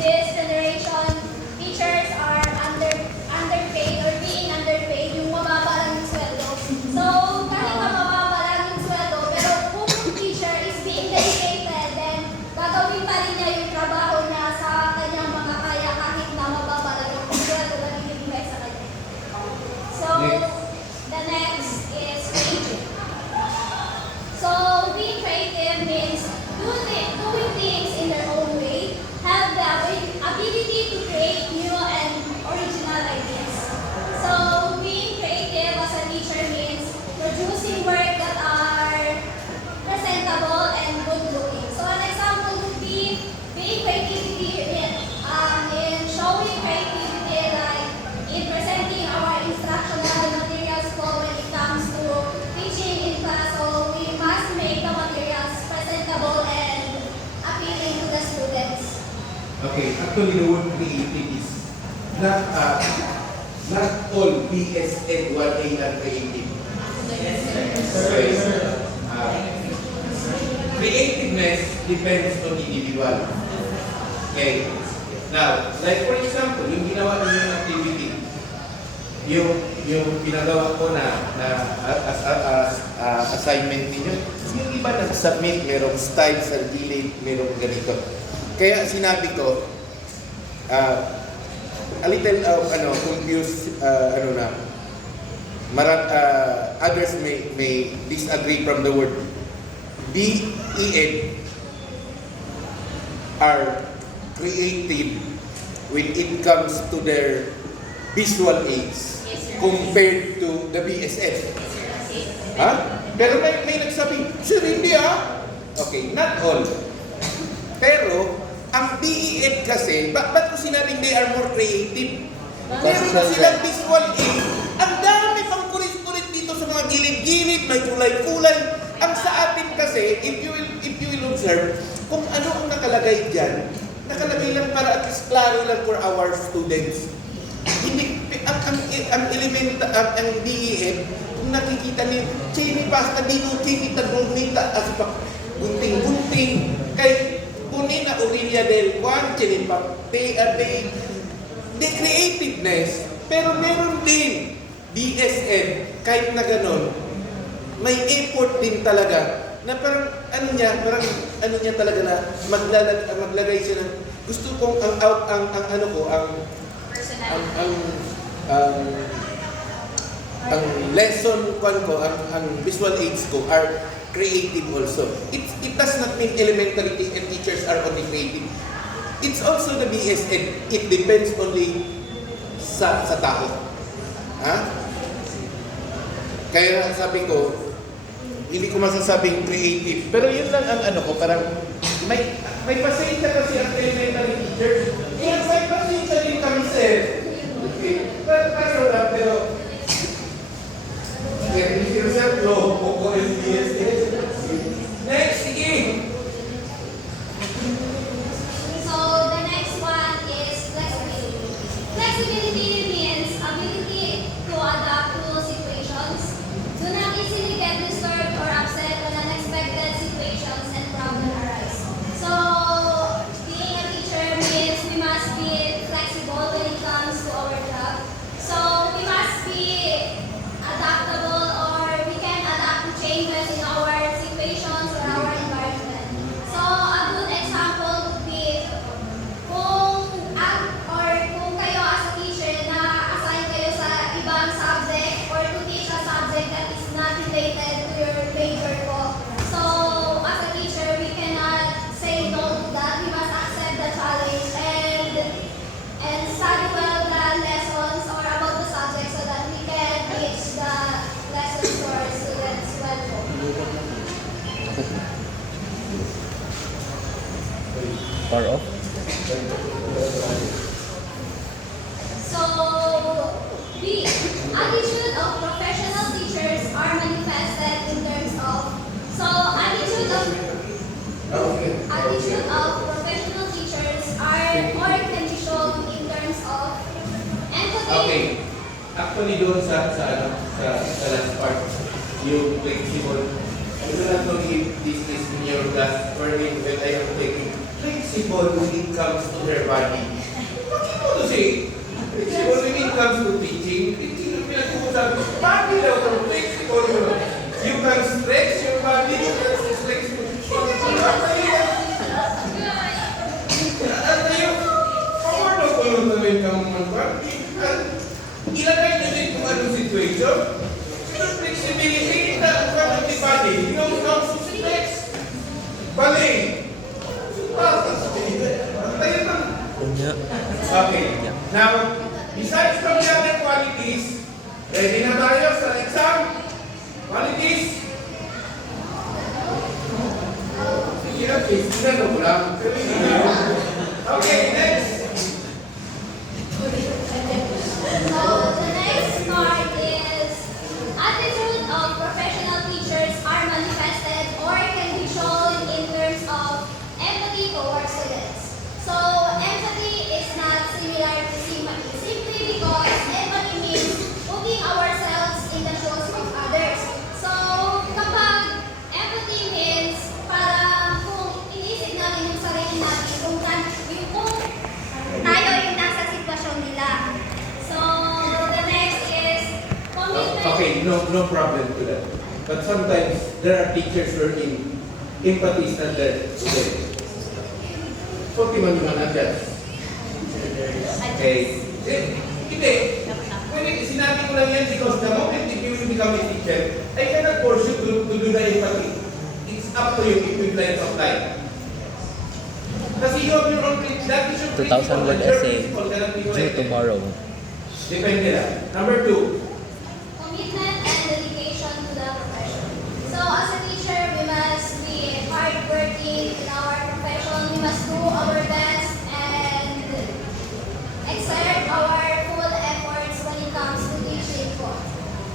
this generation, teachers are underpaid or being underpaid, yung mababa lang yung sweldo. So, kahit na mababa lang yung sweldo, pero kung yung teacher is being dedicated, then gagawin pa rin niya yung trabaho niya sa kanyang mga kaya kahit na mababa lang yung sweldo na ibibigay sa kanya. So, the next is creative. So, being creative means doing things in their own way, have the ability to create new and original ideas. So, being creative as a teacher means producing work that are presentable and good looking. So, an example would be being creativity in showing creativity like in presenting our instructional materials for when it comes to teaching in class. So, we must make the materials presentable and appealing to the students. Okay, actually the word creative is not all BSN 1A are creative. Okay. Creativeness depends on individual. Okay. Now, like for example, yung ginawa niyo activity, yung pinagawa ko na assignment niyo, yung iba nag-submit, merong style sa gilid, merong ganito. Kaya sinabi ko, a little confused, others may disagree from the word. BEN are creative when it comes to their visual aids compared to the BSF. Ha? Pero may nagsabi, sir, hindi ah. Okay, not all. Pero, ang BEN kasi, ba't ko sinabing they are more creative? Meron na silang visual aid. Ang dami pang kulit-kulit dito sa mga gilid-gilid, may kulay-kulay. Ang sa atin kasi, if you will observe, kung ano ang nakalagay dyan, nakalagay lang para at least klaro lang for our students. Hindi, ang element, ang BEN, kung nakikita niyo, chini pasta dito, chini tagrumita, as pa, gunting-gunting, kay kunin na orilla del Juan, chini pa, pay, the creativeness, pero meron din BSN, kahit na ganon, may effort din talaga, na parang ano niya talaga na maglagay siya ng, gusto kong ang lesson ko, ang visual aids ko are creative also. It does not mean elementary and teachers are only creative. It's also the BSN. It depends only sa tao. Ha? Kaya sabi ko, hindi ko masasabing creative. Pero yun lang ang ko, parang may pasensya kasi ang elementary teachers. Yes, may pasensya din kami, sir. Okay. Pero get yourself low, Poco and BSN. Next, sige. So, the next one is flexibility. Flexibility means ability to adapt to situations. Do not easily get disturbed or upset when unexpected situations and problems arise. So, being a teacher means we must be flexible when it comes to our job. So, we must be adaptable, or we can adapt to changes in our situations or our environment. So, a good example would be kung kayo as a teacher na assign kayo sa ibang subject or to teach a subject that is not related to your major po. So, as a teacher, we cannot say no to that. We must accept the challenge and study well the lessons or about the subject so that we can teach the lessons to our students well po. PROF? So, B. Attitude of professional teachers are manifested in terms of. So, attitude of professional teachers are more conditioned in terms of empathy. Okay. Actually doon sa last part, yung flexible. I do not know if this is in your class or when I am taking flexible when it comes to their body. Bakit mo to say? Flexible when it comes to teaching. Teaching ang pinag-uusapan. Bakit daw kung flexible yun? You can stretch your body, you can stretch your ilagay nyo din kung anong situation. Yung flexibility na ang body, yung non-flex. Bali. Okay. Now, besides from the other qualities, ready na tayo sa exam? Qualities? Sige na, please. Tinanong lang. Okay, next. So the next part is attitude of professional teachers are manifested or can be shown in terms of empathy towards students. So empathy is not similar to sympathy simply because empathy means putting ourselves in the shoes of others. So kapag empathy means parang kung inisip natin yung sarili natin, kung tayo yung nasa sitwasyon nila. So the next is commitment. Okay, no problem to that. But sometimes there are teachers who are in empathy is not there today. So, di man natin. Okay. Hindi. Pwede, sinabi ko lang yan because the moment that you will become a teacher, I cannot force you to do the empathy. It's up to you if you like to apply. Kasi you have your own that is your 2,000 word essay due tomorrow. Depende lang. Number 2. Commitment and dedication to the profession. So as a teacher, we must be hardworking in our profession. We must do our best and exert our full efforts when it comes to teaching.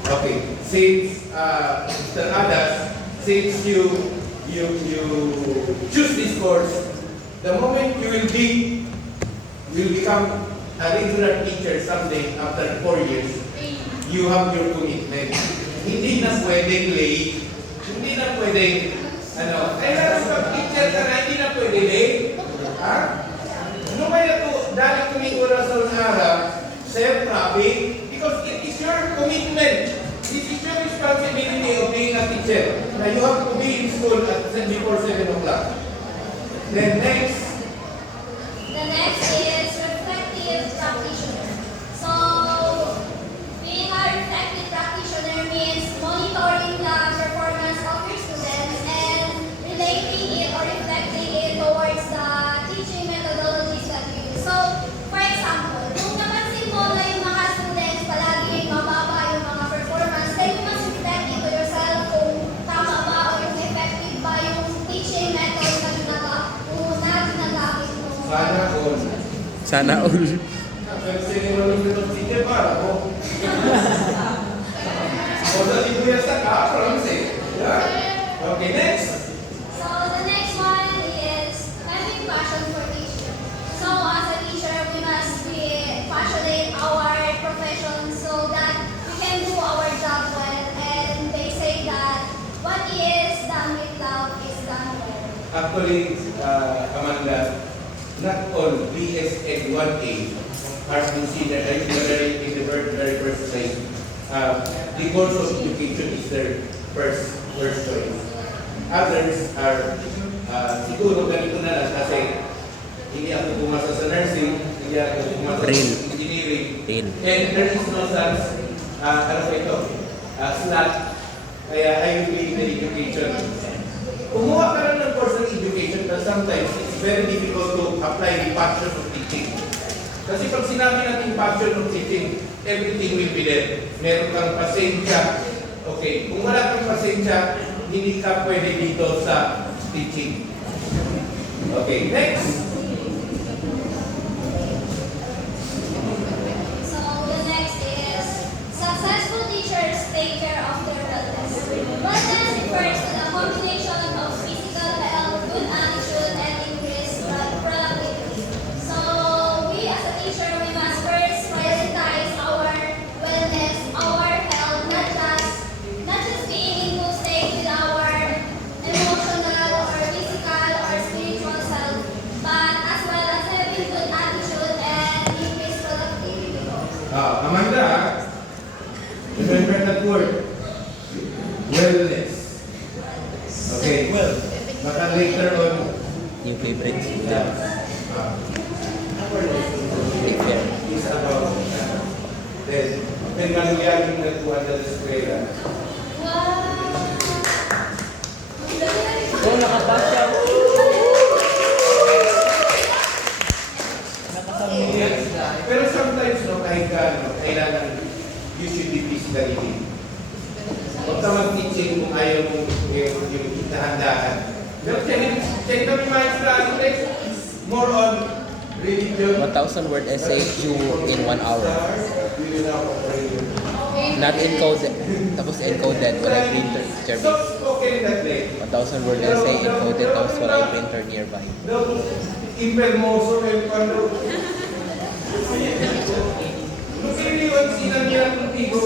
Okay. Since Mr. Adas, since you choose this course, the moment you will become a regular teacher someday after 4 years, you have your commitment. Hindi na pwedeng late. Hindi na pwedeng, lalo pag teacher ka na, hindi na pwede late. Ha? Ano kaya ito, dahil kuming oras sa harap, self-traffic, because it is your commitment. This is your responsibility of being a teacher. Na you have to be in school before 7 o'clock. Then next. The next is reflective practitioner. So, being a reflective practitioner means monitoring the performance of your students and relating it or reflecting it towards the teaching methodologies that you use. So, for example, kung napansin mo na yung mga students palagi mababa yung mga performance, then you must reflect into yourself kung tama ba o yung effective ba yung teaching method na ginagamit mo. Sana all. Okay, next. So the next one is having passion for teaching. So as a teacher, we must be passionate our profession so that we can do our job well. And they say that what is done with love is done well. Actually, Amanda, not all BS and 1A are considered, in the very first place. The course of education is their first choice. Others are, siguro ganito na lang kasi hindi ako pumasa sa nursing, hindi ako pumasa sa engineering. And there is no such, slot. Kaya I will be in the education. Kumuha ka lang ng course ng education, but sometimes it's very difficult to apply the passion of teaching. Kasi pag sinabi natin passion of teaching, everything will be there. Meron kang pasensya. Okay, kung wala kang pasensya, hindi ka pwede dito sa teaching. Okay, next. So the next is successful teachers take care of their wellness. Wellness refers to the combination of physical health, good attitude, and increased productivity. So we as a teacher, we must first prioritize our wellness, our health, not just being in good state with our emotional or physical or spiritual self. kwentuhan sa eskwela. Wow! Oh, nakapasya. Pero sometimes, no, kahit ka, no, kailangan you should be physically fit. Huwag ka mag-teaching kung ayaw mo yung dahan-dahan. Pero check kami maestra, more on religion. 1,000 word essay due in 1 hour. Not encoded. Tapos encoded. Wala printer. So, okay that day. 1,000 word essay encoded. Tapos wala printer nearby. No, impermoso el cuando. Nupiliwan silang nilang contigo,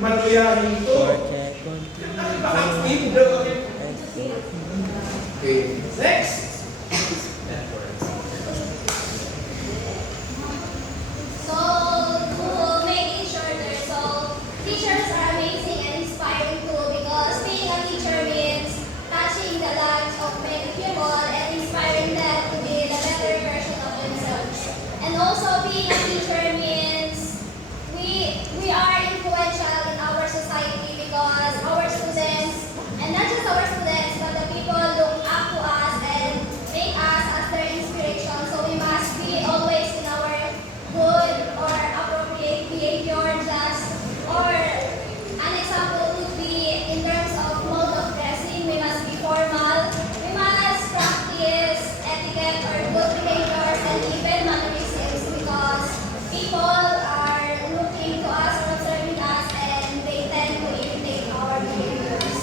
manuyahin ito. Nakakapin daw. Okay, next. So, to make it shorter, so teachers are amazing and inspiring too because being a teacher means touching the lives of many people and inspiring them to be the better version of themselves. And also being a teacher means we are influential in our society because our students, and not just our students, but the people look up to us and make us as their inspiration. So we must be always in our good or appropriate behavior, just or an example would be in terms of mode of dressing, we must be formal, we must practice etiquette or good behaviors and even mannerisms because people are looking to us or observing us and they tend to imitate our behaviors.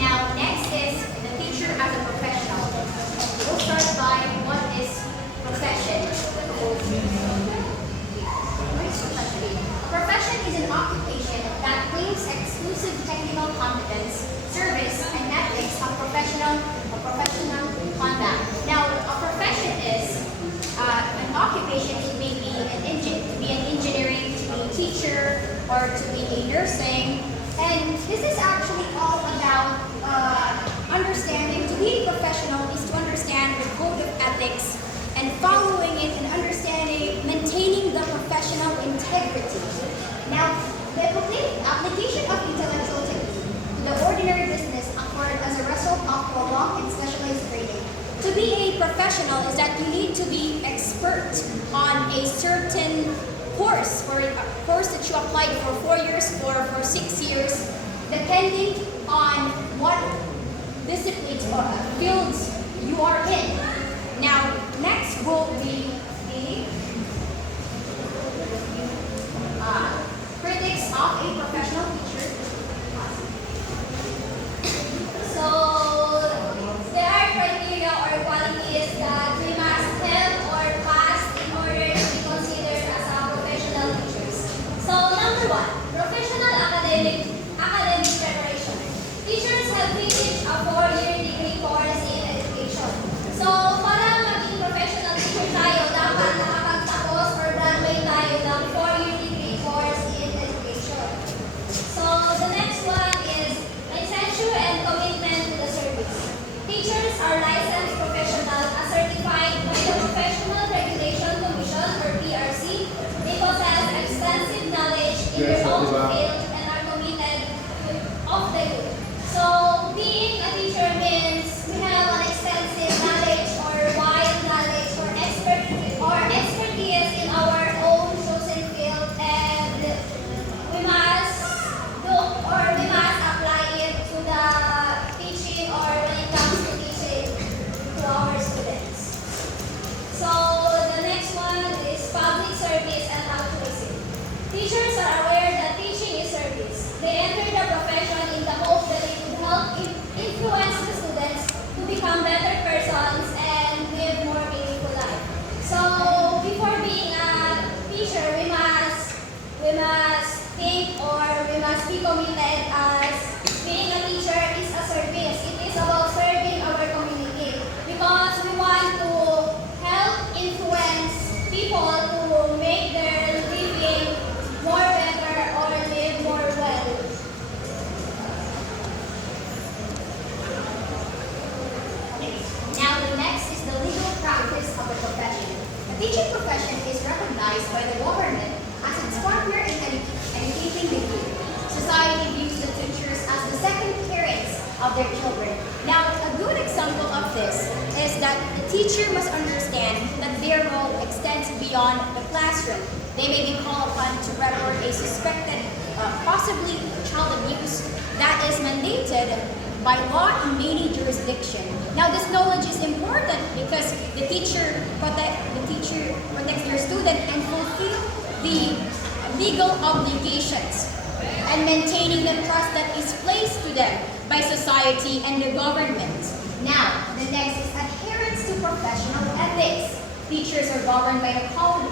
Now, next is the teacher as a professional. We'll start by what is profession. A profession is an occupation that claims exclusive technical competence, service, and ethics of professional conduct. Now, a profession is an occupation. It may be to be an engineering, to be a teacher, or to be a nursing. And this is actually all about understanding. To be a professional is to understand the code of ethics and following it and understanding, maintaining the professional integrity. Now, the application of intellectual technique to the ordinary business occurred as a result of prolonged and specialized training. To be a professional is that you need to be expert on a certain course or a course that you applied for 4 years or for 6 years, depending on what disciplines or fields you are in. Now, next will be the critics of a professional teacher. So, there are criteria or qualities that we must have or pass in order to be considered as a professional teachers. So, number 1, professional academic preparation. Teachers have finished a 4-year degree course in education. So, para maging professional teacher tayo, dapat nakapagtapos or graduate tayo ng 4-year degree course in education. So, the next one is licensure and commitment to the service. Teachers are licensed professionals as certified by the Professional Regulation Commission or PRC. They possess extensive knowledge in their own field and are committed of the youth. So, being a teacher means we have an extensive knowledge or wide knowledge or expertise in our own chosen field, and we must do or we must apply it to the teaching or when it comes to teaching to our students. So, the next one is public service and altruism. Teachers are aware that teaching is service. They enter the profession in the hope that it would help influence the students to become better persons and live more meaningful life. So, before being a teacher, we must think or we must be committed as being a teacher is a service. It is about serving our community because we want to help influence people to make their living more better or live more well. Now, the next is the legal practice of the profession. The teaching profession is recognized by the government as its part partner in educating the youth. Society views the teachers as the second parents of their children. Now, a good example of this is that the teacher must understand that their role extends beyond the classroom. They may be called upon to report a suspected, possibly child abuse that is mandated by law in many jurisdictions. Now, this knowledge is important because the teacher protects their student and fulfill the legal obligations and maintaining the trust that is placed to them by society and the government. Now, the next is adherence to professional ethics. Teachers are governed by a code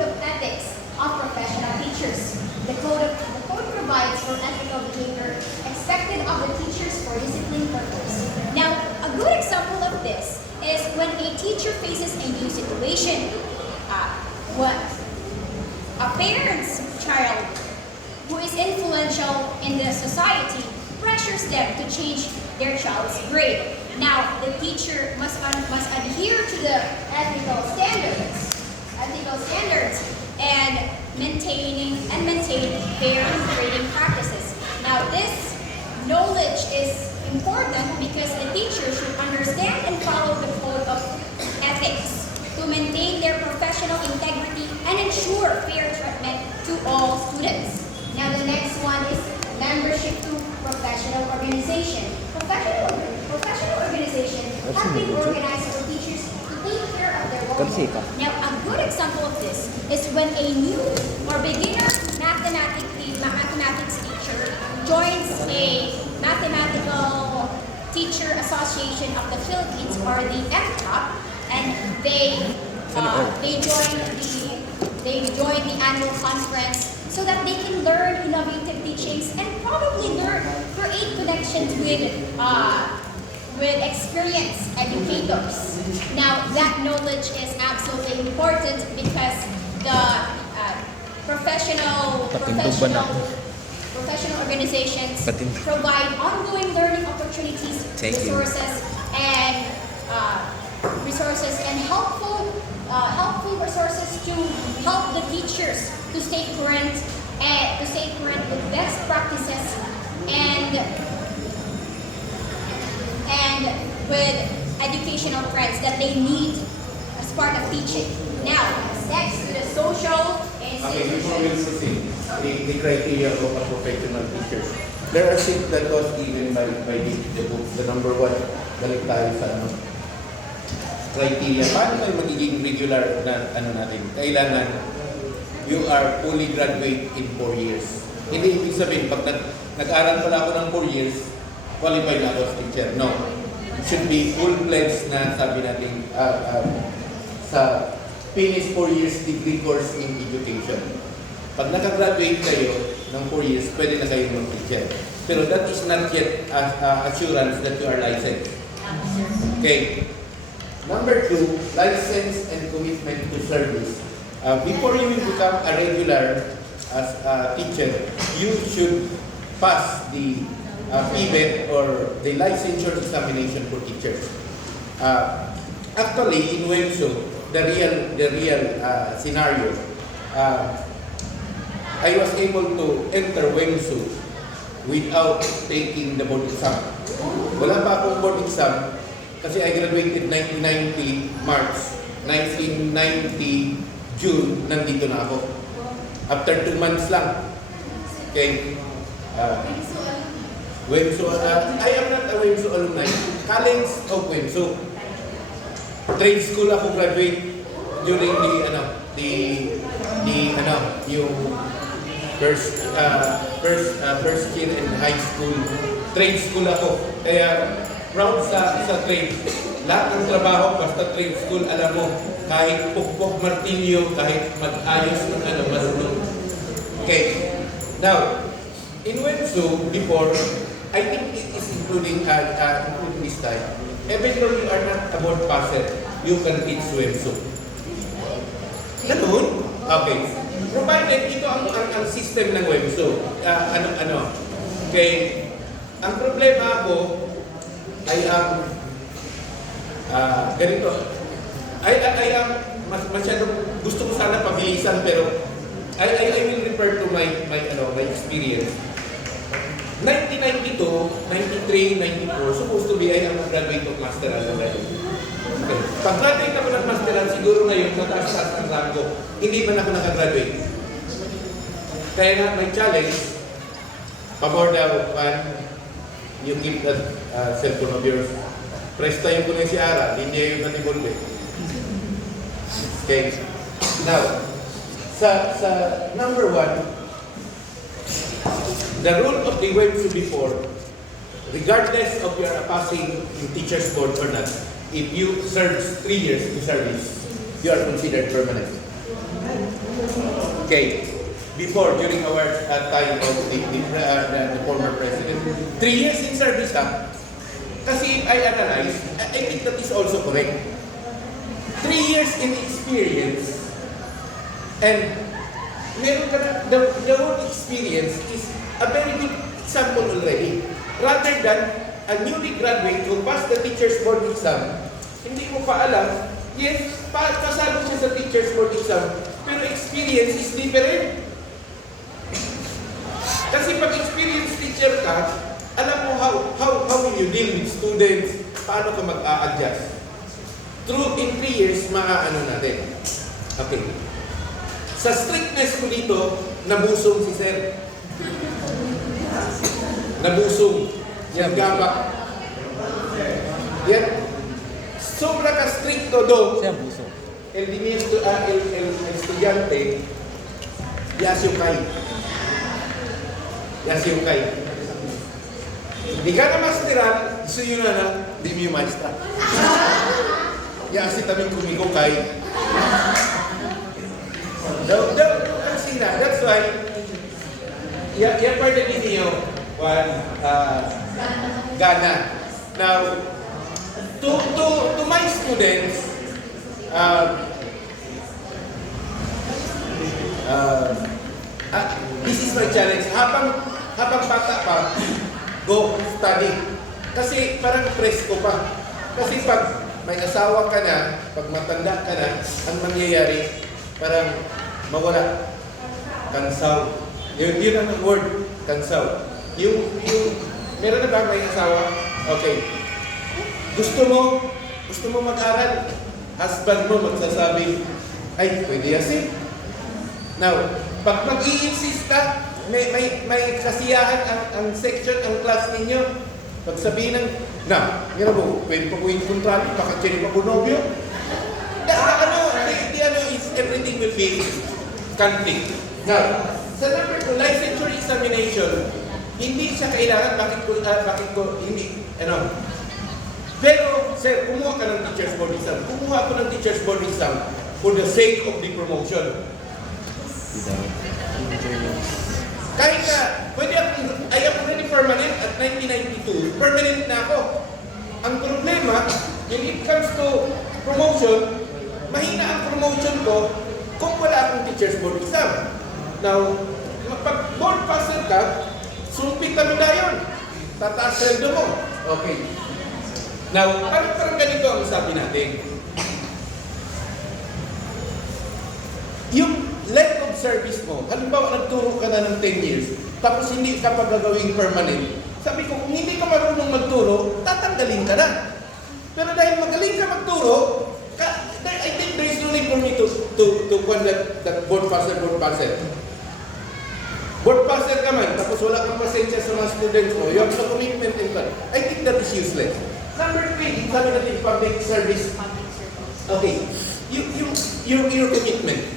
of ethics of professional teachers. The code provides for ethical behavior expected of the teachers for discipline purpose. Now, a good example of this is when a teacher faces a new situation. What a parent's child who is influential in the society pressures them to change their child's grade. Now, the teacher must adhere to the ethical standards and maintain fair grading practices. Now, this knowledge is important because the teacher should understand and follow the code of ethics to maintain their professional integrity and ensure fair treatment to all students. Now, the next one is membership to professional organization. Professional organizations have been organized for teachers to take care of their well-being. Now, a good example of this is when a new or beginner mathematics teacher joins a Mathematical Teacher Association of the Philippines, or the MTOP, and they join the annual conference so that they can learn innovative teachings and probably create connections with experienced educators. Now, that knowledge is absolutely important because the professional organizations provide ongoing learning opportunities, resources and helpful resources to help the teachers to stay current with best practices and with educational trends that they need as part of teaching. Now, next to the social and Okay, before we proceed, the criteria of a professional teacher. There are 6 that was given by the book. The number 1, balik tayo sa criteria. Paano tayo magiging regular na natin? Kailangan you are fully graduate in 4 years. Hindi ibig sabihin, pag nag-aral pala ako ng 4 years, qualified na ako as teacher. No. It should be full-fledged na sabi natin sa finish 4 years degree course in education. Pag nakagraduate kayo ng 4 years, pwede na kayo mag-teacher. Pero that is not yet assurance that you are licensed. Okay. Number 2, license and commitment to service. Before you will become a regular as a teacher, you should pass the PBET or the licensure examination for teachers. Actually, in WEMSO, the real scenario, I was able to enter WEMSO without taking the board exam. Wala pa akong board exam kasi I graduated 1990 March, 1990 June, nandito na ako. After 2 months lang. Okay. WEMSO, I am not a WEMSO alumni. College of WEMSO. Trade school ako graduate during yung first year in high school. Trade school ako. Kaya proud sa trade. Lahat ng trabaho basta trade school, alam mo, kahit pukpok martilyo, kahit mag-ayos ng marunong. Okay. Now, in WEMSO before, I think it is including this time. Even though you are not a board passer, you can teach WEMSO. Ganun? Okay. Provided ito ang system ng WEMSO. Okay. Ang problema ako ay ganito. I am masyadong gusto ko sana pabilisan pero I will refer to my experience. 1992, 93, 94, supposed to be I am a graduate of masteral already. Okay. Pag-graduate ako ng masteral, siguro ngayon, mataas-taas ang rango. Hindi man ako nakagraduate. Kaya nga, may challenge, pabor daw, you keep that cellphone of yours. Presta yung kunin si Ara, hindi niya yung natibulbe. Okay. Now, sa number 1, the rule of the web should be 4. Regardless of your passing in teacher's board or not, if you serve 3 years in service, you are considered permanent. Okay. Before, during our time of the former president, 3 years in service, ha? Kasi I analyze, I think that is also correct. 3 years in experience, and meron ka na, the word experience is a very good example already. Rather than a newly graduate who passed the teacher's board exam, hindi mo pa alam, yes, pasalo siya sa teacher's board exam, pero experience is different. Kasi pag experienced teacher ka, alam mo how will you deal with students, paano ka mag-a-adjust. Through in 3 years, maaano natin. Okay. Sa strictness ko dito, nabusong si Sir. Nabusong. Yan, gabak. Yan. Sobra ka stricto do. Siya buso. El estudyante, yasyukay. Yasyukay. Hindi ka na masteral, gusto nyo na di mo yung maestra. Yasi taming kumikukay. Don't see that. That's why, yan pardon ninyo, Ghana. Now, to my students, this is my challenge. Habang bata pa, go study. Kasi parang presko pa. Kasi pag may asawa ka na, pag matanda ka na, ang mangyayari, parang mawala. Kansaw. Yun ang word, kansaw. Yung, meron na ba may asawa? Okay. Gusto mo mag-aral. Husband mo magsasabi, ay, pwede yasin. Now, pag mag-i-insist ka, may kasiyahan ang section, ang class ninyo. Pag sabihin ng, mira mo, pwede pa ko yung kontrali, baka chini pa ko nobyo. The is everything will be conflict. Now, sa number 2, licensure examination, hindi siya kailangan, bakit ko, hindi, Pero, sir, kumuha ka ng teacher's board exam. Kumuha ko ng teacher's board exam for the sake of the promotion. Kahit na, I am already permanent at 1992, permanent na ako. Ang problema, when it comes to promotion, mahina ang promotion ko kung wala akong teacher's board exam. Now, pag board passer ka, sumpitan mo na yun. Tataas sweldo mo. Okay. Now, parang ganito ang sabi natin. Yung length of service mo, halimbawa nagturo ka na ng 10 years, tapos hindi ka pa gagawing permanent. Sabi ko, kung hindi ka marunong magturo, tatanggalin ka na. Pero dahil magaling ka magturo, I think there is no need for me to call that board passer. Board passer ka man, tapos wala kang pasensya sa mga students mo, you have no commitment in that. I think that is useless. Number 3, sabi natin public service. Okay, your commitment.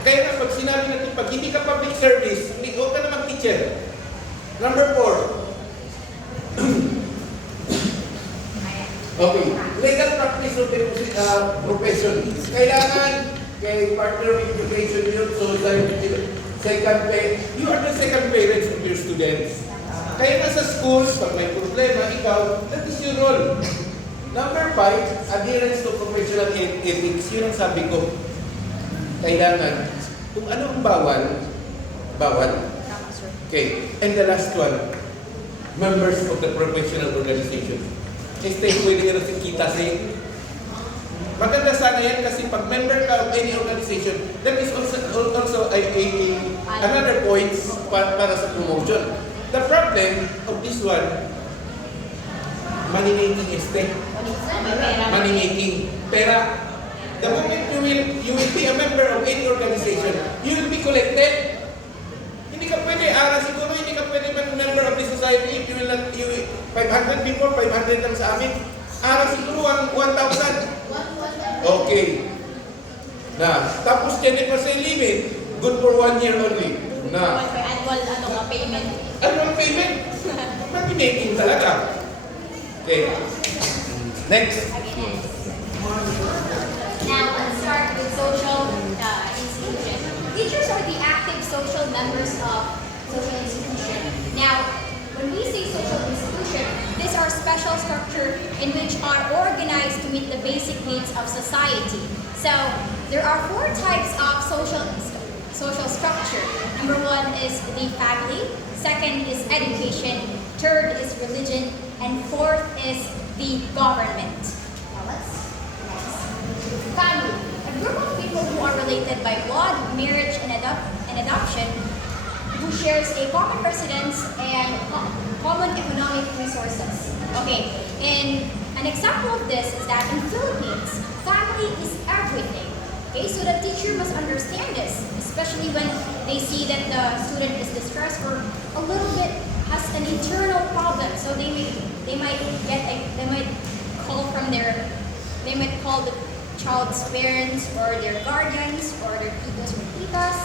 Kaya nga pag sinabi natin, pag hindi ka public service, hindi ka na mag-teacher. Number 4. Okay, legal practice of the profession. Kailangan kay partner with education yun, so second pay. You are the second parents of your students. Kaya nga sa schools, pag may problema, ikaw, that is your role. Number 5, adherence to professional ethics. Yun ang sabi ko. Kailangan, kung ano ang bawal. Okay. And the last one, members of the professional organization. Pwede nga natin kita maganda sana yan kasi pag member ka of any organization, that is also another points para sa promotion. The problem of this one, money making este. Money making. Pera. The moment you will be a member of any organization, you will be collected. Hindi ka pwede, siguro hindi ka pwede member of the society if you will not, 500 before, 500 lang sa amin. Siguro 1,000. Okay. Tapos 20% limit, good for 1 year only. Annual payment. Annual payment. Money making talaga. Okay. Next. Now, let's start with social institution. Teachers are the active social members of social institution. Now, when we say social institution, these are special structure in which are organized to meet the basic needs of society. So, there are 4 types of social structure. Number 1 is the family, 2nd is education, 3rd is religion, and 4th is the government. Family, a group of people who are related by blood, marriage, and adoption, who shares a common residence and common economic resources. Okay, and an example of this is that in Philippines, family is everything. Okay, so the teacher must understand this, especially when they see that the student is distressed or a little bit has an internal problem. So they might call the child's parents or their guardians or their titos or titas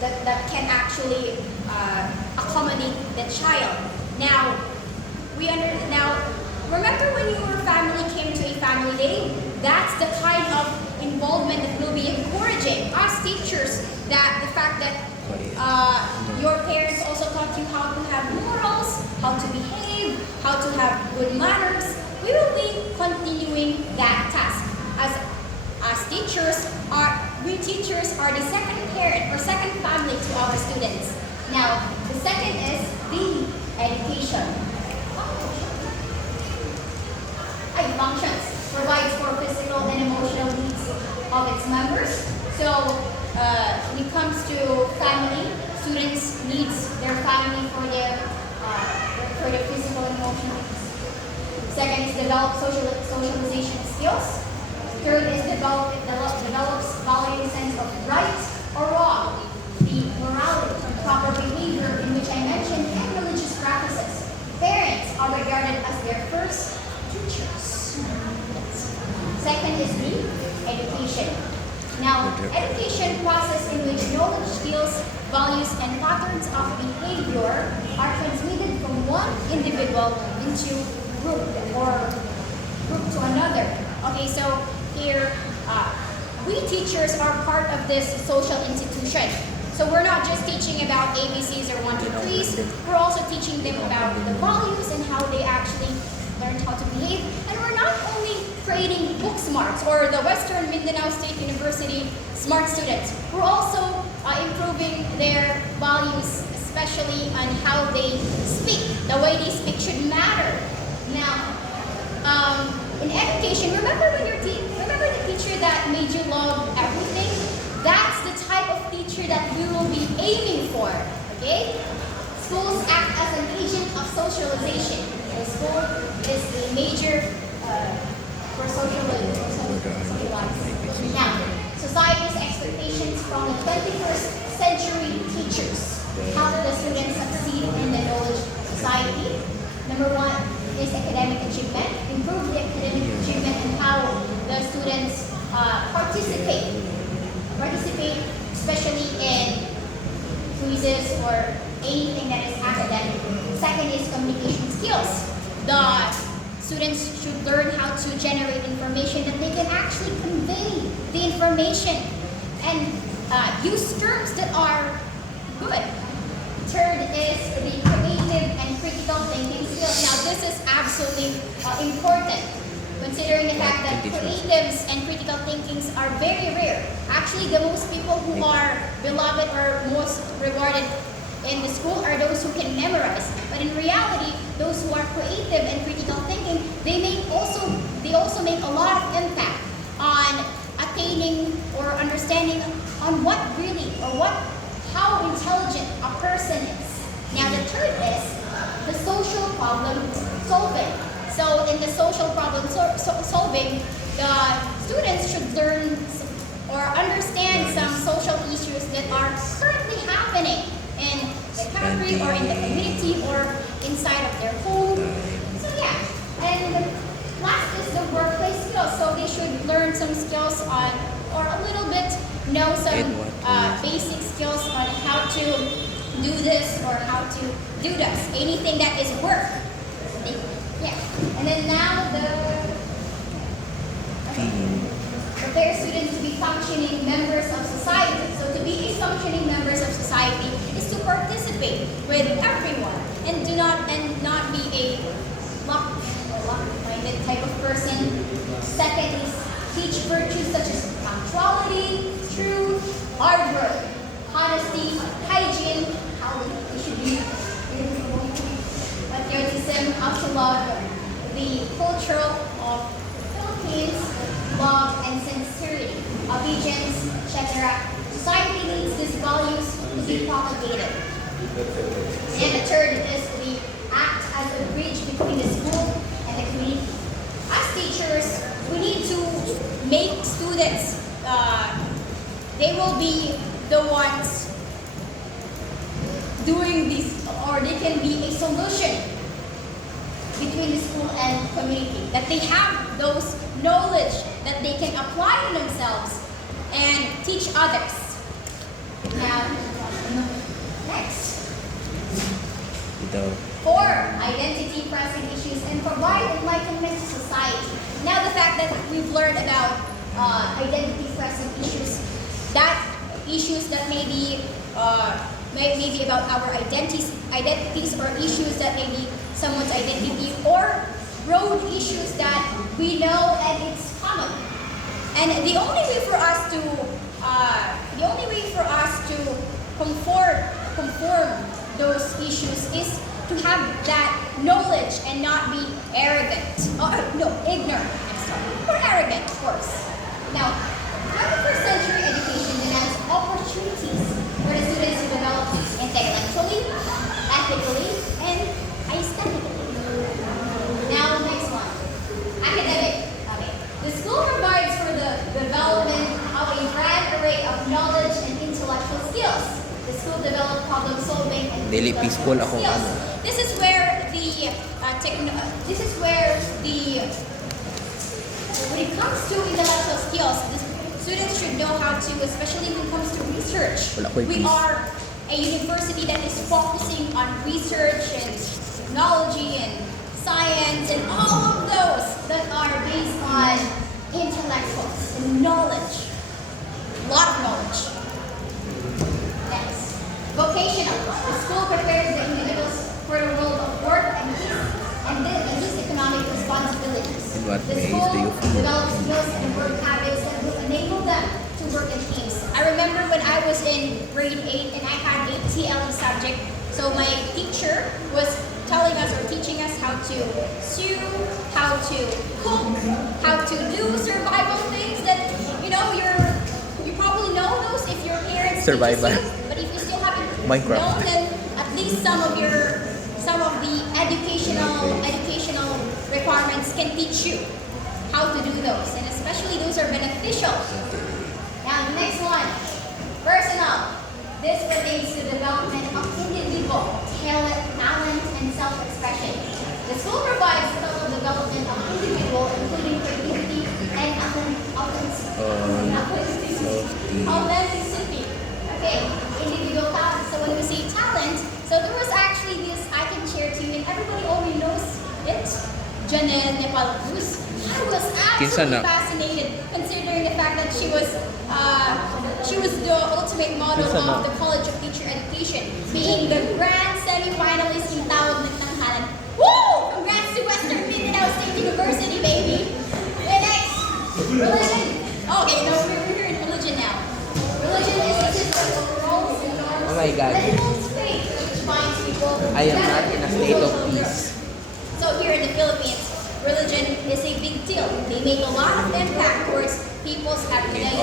that can actually accommodate the child. Now, remember when your family came to a family day? That's the kind of involvement that will be encouraging us teachers. That the fact that your parents also taught you how to have morals, how to behave, how to have good manners. We will be continuing that task as teachers. We teachers are the second parent or second family to our students. Now, the second is the education. Functions provides for physical and emotional needs of its members. So, when it comes to family, students needs their family for their physical and emotional needs. Second is develop socialization skills. Third is develops value sense of right or wrong, the morality, proper behavior, in which I mentioned, and religious practices. Parents are regarded as their first teachers. Second is the education. Now, education process in which knowledge, skills, values, and patterns of behavior are transmitted from one individual into group to another. Okay, so here, we teachers are part of this social institution. So we're not just teaching about ABCs or 1, 2, 3s, we're also teaching them about the values and how they actually learn how to behave. And we're not only creating book smarts or the Western Mindanao State University smart students, we're also improving their values, especially on how they speak. The way they speak should matter. Now, in education, remember the teacher that made you love everything? That's the type of teacher that we will be aiming for, okay? Schools act as an agent of socialization. The school is the major for socializing. Now, society's expectations from the 21st century teachers. How do the students succeed in the knowledge society? Number 1 is academic achievement. Improve the academic achievement and how the students participate, especially in quizzes or anything that is academic. Second is communication skills. The students should learn how to generate information that they can actually convey the information and use terms that are good. Third is the creative and critical thinking skills. Now, this is absolutely important, considering the fact that creatives and critical thinkings are very rare. Actually, the most people who are beloved or most rewarded in the school are those who can memorize. But in reality, those who are creative and critical thinking, they also make a lot of impact on how intelligent a person is. Now the third is the social problem solving. So in the social problem solving, the students should learn or understand some social issues that are currently happening in the country or in the community or inside of their home. So yeah, and last is the workplace skills. So they should learn some skills on, or a little bit know some basic skills on how to do this or how to do this. Anything that is work. Yeah. And then now prepare students to be functioning members of society. So to be a functioning members of society is to participate with everyone and not be a lock-minded type of person. Second is teach virtues such as punctuality, truth, hard work, honesty, hygiene, how they should be, patriotism, how to love the culture of Philippines, love and sincerity, obedience, etc. Society needs these values to be propagated. And the third is we act as a bridge between the school and the community. As teachers, we need to make students, they will be the ones doing this, or they can be a solution between the school and community. That they have those knowledge that they can apply to themselves and teach others. Now, next. Four, identity pressing issues and provide enlightenment to society. Now the fact that we've learned about identity pressing issues, that issues that may be about our identities or issues that may be someone's identity, or road issues that we know and it's common. And the only way for us to conform those issues is to have that knowledge and not be arrogant. Ignorant. I'm sorry. Or arrogant, of course. Now, 21st century education demands opportunities for the students to develop intellectually, ethically, and aesthetically. Now, next one. Academic. Okay. The school provides for the development of a broad array of knowledge and intellectual skills. The school develops problem solving and Daily peaceful ako skills. ano. This is where when it comes to intellectual skills, the students should know how to, especially when it comes to research. Wala ko yung We peace. are a university that is focusing on research and technology and science and all of those that are based on intellectuals and knowledge. A lot of knowledge. Next. Vocational. The school prepares the individuals for the world of work and these economic responsibilities. In what The ways school do you feel? develops skills and work habits that will enable them to work in teams. I remember when I was in grade 8 and I had a TLE subject. So my teacher was telling us or teaching us how to sew, how to cook, how to do survival things that you probably know those if your parents Survival. teaches you, but if you still haven't Minecraft. known, then at least some of the educational requirements can teach you how to do those, and especially those are beneficial. Now the next one, personal. This pertains to development of individual talent and self-expression. The school provides total development of individual, including creativity and authenticity. Okay, individual talent. So when we say talent, so there was actually this I can share to you, and everybody already knows it. Janelle Nepal Cruz. I was absolutely fascinated, considering the fact that she was the ultimate model of the College of Teacher Education, being the grand semi-finalist in Tawag ng Tanghalan. Woo! Congrats to Western Mindanao State University, baby! And next, religion. Okay, no, we're here in religion now. Religion is a system of roles and norms. Oh my God. People's faith, which binds people. I am not in a state of peace. So here in the Philippines, religion is a big deal. They make a lot of impact towards people's everyday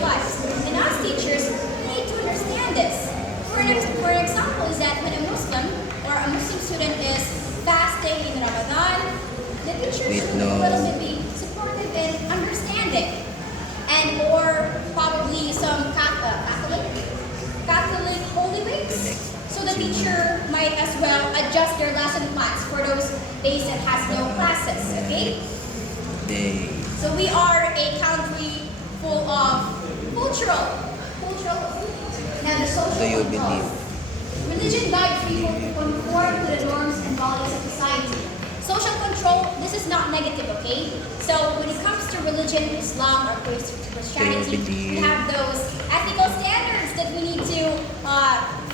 lives. And as teachers, we need to understand is that when a Muslim or a Muslim student is fasting in Ramadan, the teacher Wait, should no. a little bit be supportive and understanding. And or probably some Catholic Holy Weeks. So the teacher might as well adjust their lesson plans for those days that has no classes, okay? They. So we are a country full of cultural. Now the social Do you control. believe? Religion guides people to conform to the norms and values of society. Social control, this is not negative, okay? So when it comes to religion, Islam or Christianity, we have those ethical standards that we need to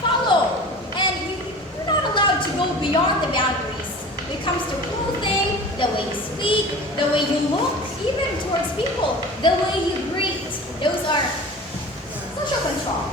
follow. And you're not allowed to go beyond the boundaries. When it comes to clothing, the way you speak, the way you look, even towards people, the way you greet, those are social control.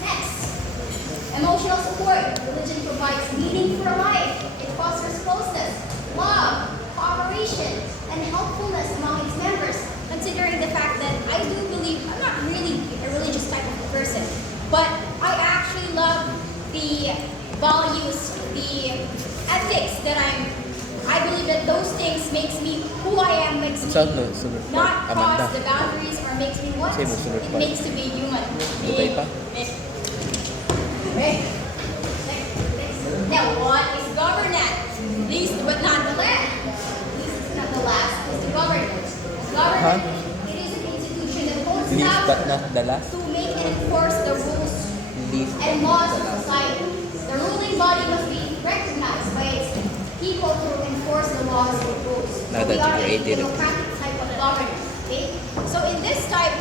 Next, emotional support. Religion provides meaning for life. It fosters closeness, love, cooperation, and helpfulness among its members. Considering the fact that I do believe, I'm not really a religious type of person, but I actually love the values, the ethics that I believe that those things makes me who I am, makes me Sunod pa. not Amanda. cross the boundaries or makes me what? Sa'yo, sunod It pa. makes to be human. Bukay pa. Okay. Now, what is governance? Least but not the last. Least not the last is the governance. Government, it is an institution that holds Least power but not the last. to make and enforce the rules Least. and laws of society. The ruling body must be recognized by its people to enforce the laws and rules. Now that we are you a created it. democratic type of government. Okay? So in this type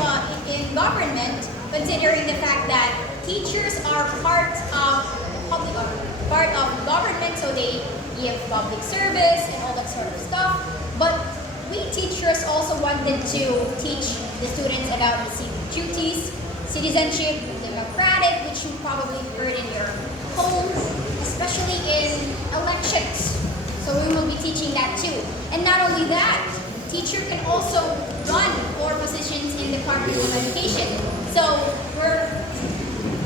in government, considering the fact that teachers are part of government, so they give public service and all that sort of stuff. But we teachers also wanted to teach the students about the civic duties, citizenship, democratic, which you probably heard in your home, especially in elections. So we will be teaching that too. And not only that, teacher can also run for positions in the Department of Education. So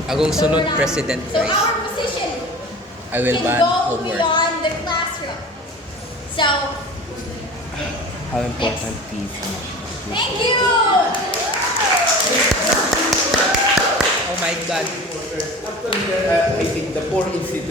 Agong so sunod we're not- president So Rice. our position I will can ban go homework. beyond the classroom. So How important is thank you. Oh my God. Actually, I think the four institutions